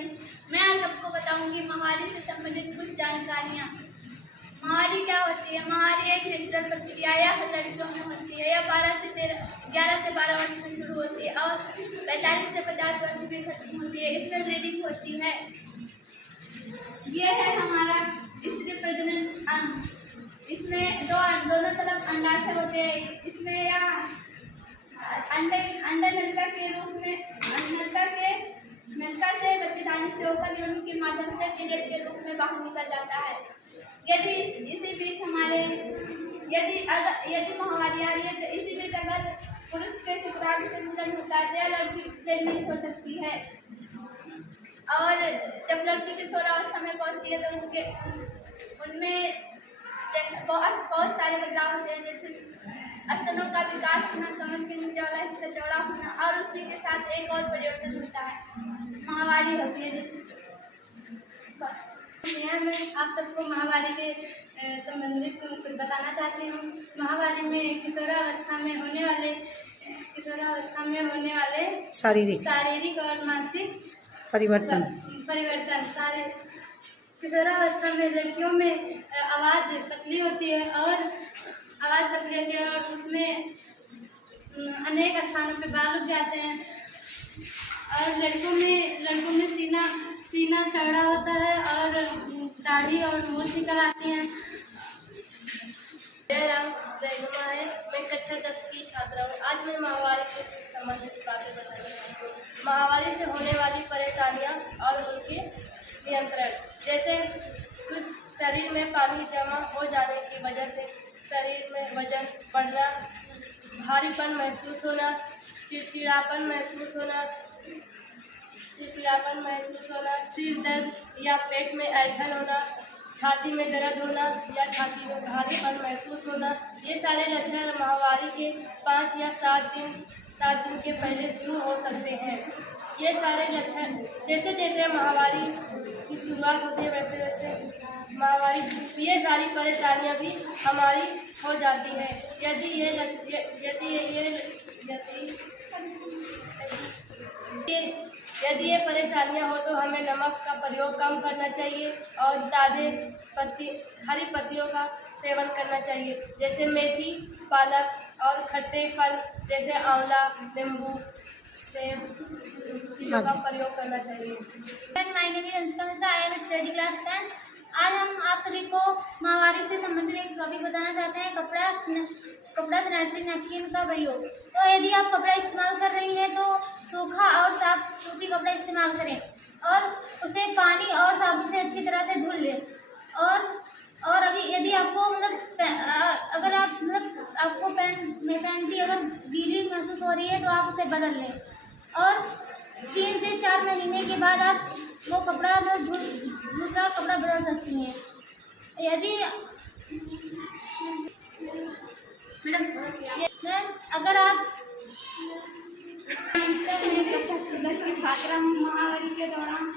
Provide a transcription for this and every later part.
Friends, मैं आज आपको बताऊंगी महावारी से संबंधित कुछ जानकारियाँ। महावारी क्या होती है? महावारी एक नेचुरल प्रक्रिया या लड़कियों में होती है। यह 11 से 12 वर्ष में शुरू होती है और 45 से 50 वर्ष में खत्म होती है। इसमें ब्लीडिंग होती है। ये है हमारा स्त्री प्रजनन अंग। इसमें दोनों तरफ अंडाशय होते हैं। इसमें या अंडा नलिका के रूप में नलिका से बच्चेदानी से होकर योनि के माध्यम से पीरियड के रूप में बाहर निकल जाता है। यदि इसी बीच यदि महावारी आ रही है तो इसी बीच अगर पुरुष के शुक्राणु से मिलन होता है तो लड़की प्रेग्नेंट हो सकती है। और जब लड़की किशोरावस्था में पहुंचती है तो उनमें बहुत सारे बदलाव होते हैं, जैसे स्तनों का विकास होना, कमर के नीचे वाला हिस्सा चौड़ा होना और उसी के साथ एक और परिवर्तन होता है, महावारी होती है। मैं आप सबको महावारी के संबंधित कुछ बताना चाहती हूँ। महावारी में किशोरावस्था में होने वाले शारीरिक और मानसिक परिवर्तन सारे। किशोरावस्था में लड़कियों में आवाज़ पतली होती है और उसमें अनेक स्थानों पे बाल उग जाते हैं और लड़कों में सीना चौड़ा होता है और दाढ़ी और मूंछ निकल आती हैं। मेरा नाम जयनुमा है। मैं कक्षा 10 की छात्रा हूँ। आज मैं महावारी से संबंधित बातें बताना चाहती हूँ। महावारी से होने वाली परेशानियाँ और उनके नियंत्रण, जैसे कुछ शरीर में पानी जमा हो जाने की वजह से शरीर में वजन बढ़ना, भारीपन महसूस होना, चिड़चिड़ापन महसूस होना, सिर दर्द या पेट में ऐंठन होना, छाती में दर्द होना या छाती में भारीपन महसूस होना, ये सारे लक्षण महावारी के 5 या 7 दिन के पहले शुरू हो सकते हैं। ये सारे लक्षण जैसे जैसे महावारी की शुरुआत होती है वैसे वैसे महावारी ये सारी परेशानियां भी हमारी हो जाती है। यदि ये परेशानियां हो तो हमें नमक का प्रयोग कम करना चाहिए और हरी पत्तियों का सेवन करना चाहिए, जैसे मेथी, पालक और खट्टे फल जैसे आंवला, नींबू, सेब चीज़ों का प्रयोग करना चाहिए। आज हम आप सभी को महावारी से संबंधित एक टॉपिक बताना चाहते हैं, कपड़ा सैनिटरी नैपकिन का प्रयोग। तो यदि आप कपड़ा इस्तेमाल कर रही हैं तो सूखा और साफ सूती कपड़ा इस्तेमाल करें और उसे पानी और साबुन से अच्छी तरह से धुल लें। और यदि आपको अगर आपको पैंट की अगर गीली महसूस हो रही है तो आप उसे बदल लें और 3 से 4 महीने के बाद आप वो कपड़ा दूसरा कपड़ा बदल सकती हैं। यदि अगर आप की छात्रा हूँ, महावारी के दौरान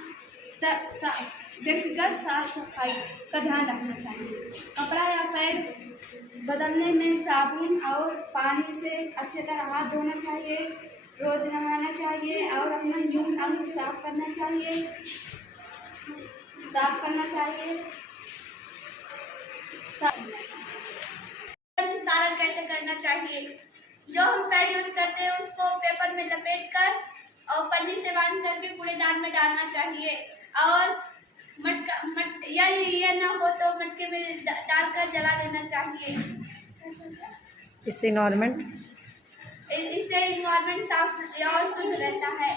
व्यक्तिगत साफ सफाई का ध्यान रखना चाहिए। कपड़ा या पैड बदलने में साबुन और पानी से अच्छी तरह हाथ धोना चाहिए, रोज नहाना चाहिए और अपना यूं अंग साफ करना चाहिए। निस्तारण कैसे करना चाहिए? जो हम पैड यूज करते हैं उसको पेपर में लपेट कर और पन्नी से बांध करके कूड़ेदान में डालना चाहिए और यह न हो तो मटके में डालकर जला देना चाहिए। इससे इन्वायरमेंट साफ और शुद्ध रहता है।